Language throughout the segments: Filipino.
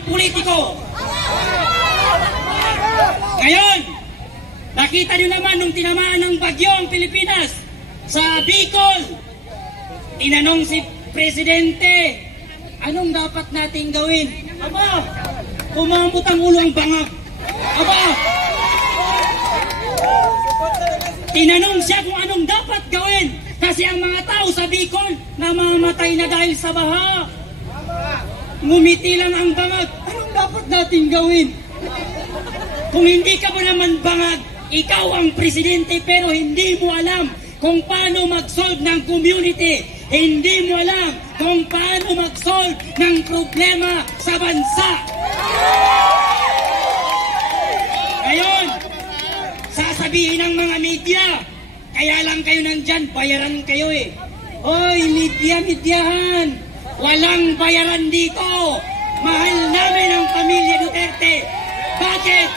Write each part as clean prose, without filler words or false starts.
politiko. Ngayon, nakita nyo naman nung tinamaan ng bagyo ang Pilipinas sa Bicol. Tinanong si Presidente, anong dapat nating gawin? Aba, kumambot ang ulo ang bangag. Aba, tinanong siya kung anong dapat gawin kasi ang mga tao sa Bicol namamatay na dahil sa baha. Ngumiti lang ang bangag. Anong dapat nating gawin? Kung hindi ka ba naman bangag, ikaw ang presidente pero hindi mo alam kung paano mag-solve ng community. Hindi mo alam kung paano mag-solve ng problema sa bansa. Ngayon, sasabihin ng mga media, kaya lang kayo nandyan, bayaran kayo eh. Hoy, media-medyahan, walang bayaran dito. Mahal namin ang pamilya Duterte. Bakit?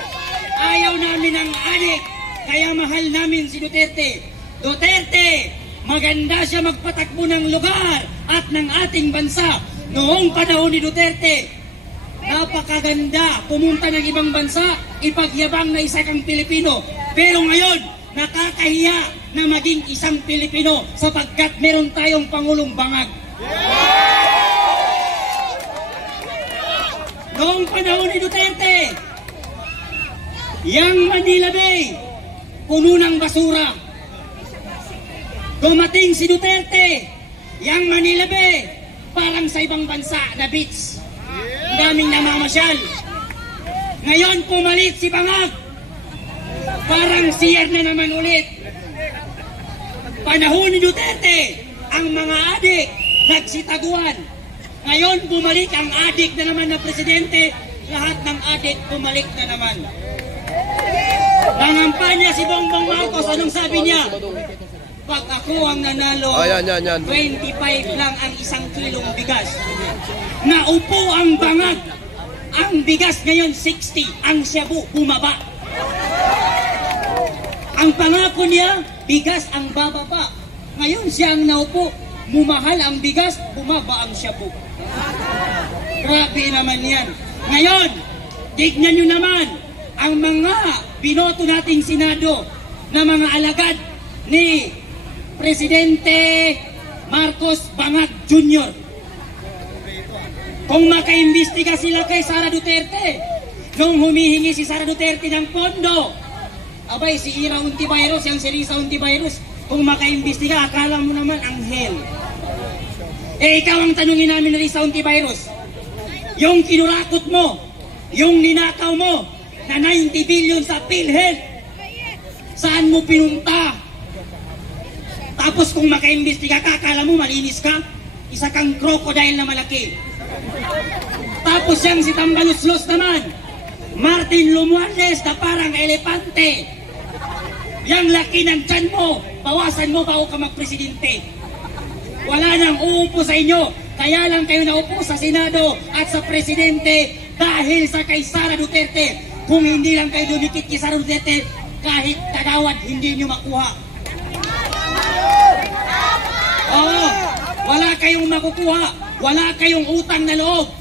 Ayaw namin ang adik, kaya mahal namin si Duterte. Duterte, maganda siya magpatakbo ng lugar at ng ating bansa. Noong panahon ni Duterte, napakaganda pumunta ng ibang bansa, ipagyabang na isa kang Pilipino. Pero ngayon, nakakahiya na maging isang Pilipino sapagkat meron tayong Pangulong bangag. Noong panahon ni Duterte, yang Manila Bay, puno ng basura. Dumating si Duterte, yang Manila Bay, parang sa ibang bansa na beach. Ang daming namamasyal. Ngayon pumalit si Bangag, parang CR na naman ulit. Panahon ni Duterte, ang mga adik nagsitaguan. Ngayon bumalik ang adik na naman na presidente, lahat ng adik bumalik na naman. Nangampanya si Bongbong Marcos, anong sabi niya? Pag ako ang nanalo, 25 lang ang 1 kilong bigas. Naupo ang bangag. Ang bigas ngayon 60, ang shabu bumaba. Ang pangako niya, bigas ang bababa. Ngayon siya ang naupo, mumahal ang bigas, bumaba ang shabu. Grabe naman yan. Ngayon, tignan nyo naman, ang mga binoto nating Senado na mga alagad ni Presidente Marcos Bangag Jr. Kung makaimbestiga sila kay Sara Duterte, nung humihingi si Sara Duterte ng pondo, abay si Ira Ontiveros, yung si Risa Ontiveros, kung makaimbestiga, akala mo naman anghel. Eh ikaw ang tanungin namin ni Risa Ontiveros, yung kinurakot mo, yung ninakaw mo, na 90 billion sa PhilHealth, saan mo pinunta? Tapos kung makaimbestiga ka, akala mo malinis ka? Isa kang crocodile na malaki. Tapos yang si Tambaluslos naman, Martin Romualdez na parang elepante. Yang laki ng tiyan mo, bawasan mo bago ka magpresidente. Wala nang uupo sa inyo, kaya lang kayo naupo sa Senado at sa presidente dahil sa kay Sara Duterte. Kung hindi lang kayo dumikit kay Sara Duterte, kahit kagawad hindi nyo makuha. Oo, wala kayong makukuha, wala kayong utang na loob.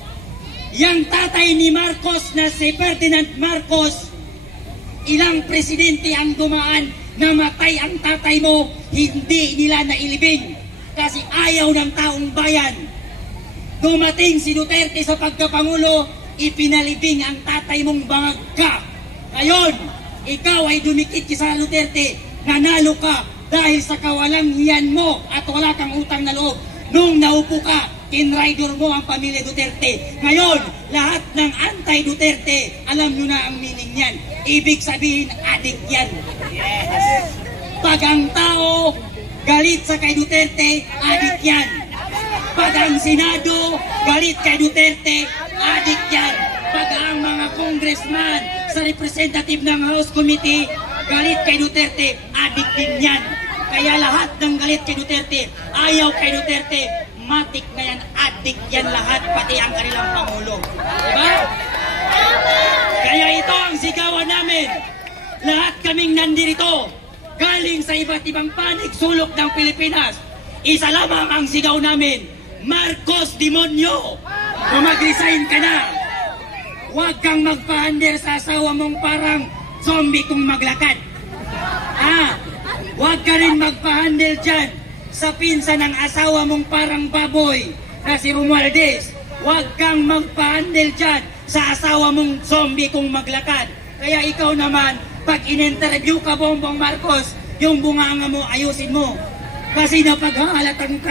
Yang tatay ni Marcos na si Ferdinand Marcos, ilang presidente ang dumaan, namatay ang tatay mo, hindi nila nailibing kasi ayaw ng taong bayan. Dumating si Duterte sa pagkapangulo, ipinalibing ang tatay mong bangag ka. Ngayon, ikaw ay dumikit kay Sara Duterte, nanalo ka dahil sa kawalang hiyan mo at wala kang utang na loob. Nung naupo ka, tinraidor mo ang pamilya Duterte. Ngayon, lahat ng anti-Duterte, alam nyo na ang meaning yan. Ibig sabihin, adik yan. Yes. Pag ang tao galit sa kay Duterte, adik yan. Pag ang Senado galit kay Duterte, adik yan. Pag ang mga congressman sa representative ng House Committee galit kay Duterte, adik din yan. Kaya lahat ng galit kay Duterte, ayaw kay Duterte, matik na yan, adik yan lahat, pati ang kanilang Pangulo. Diba? Kaya ito ang sigawan namin. Lahat kaming nandirito, galing sa iba't ibang panig sulok ng Pilipinas. Isa lamang ang sigaw namin, Marcos Demonyo! Kung mag-resign ka na, huwag kang magpahander sa asawa mong parang zombie kung maglakad. Huwag ka rin magpahandle dyan sa pinsan ng asawa mong parang baboy na si Romualdez. Huwag kang magpahandle dyan sa asawa mong zombie kung maglakad. Kaya ikaw naman, pag in-interview ka, Bongbong Marcos, yung bunganga mo, ayusin mo. Kasi napaghahalatan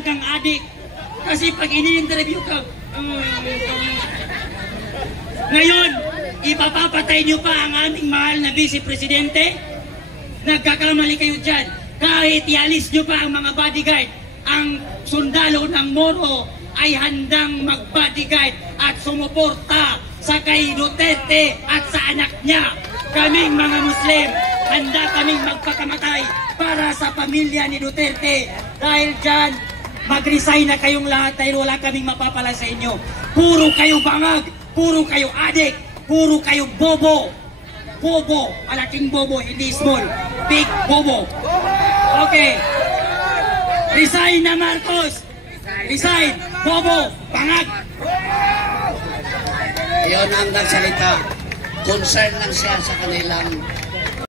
kang adik. Kasi pag in-interview ka, ngayon, ipapapatay niyo pa ang aming mahal na Vice Presidente? Nagkakamali kayo dyan. Kahit ialis niyo pa ang mga bodyguard, ang sundalo ng Moro ay handang mag-bodyguard at sumuporta sa kay Duterte at sa anak niya. Kaming mga Muslim, handa kaming magpakamatay para sa pamilya ni Duterte. Dahil dyan, mag-resign na kayong lahat dahil wala kaming mapapala sa inyo. Puro kayo bangag, puro kayo adik, puro kayo bobo. Bobo, malaking bobo, hindi small. Big bobo. Okay. Resign na Marcos. Resign. Bobo, bangag. Iyon ang nagsalita. Concern lang siya sa kanilang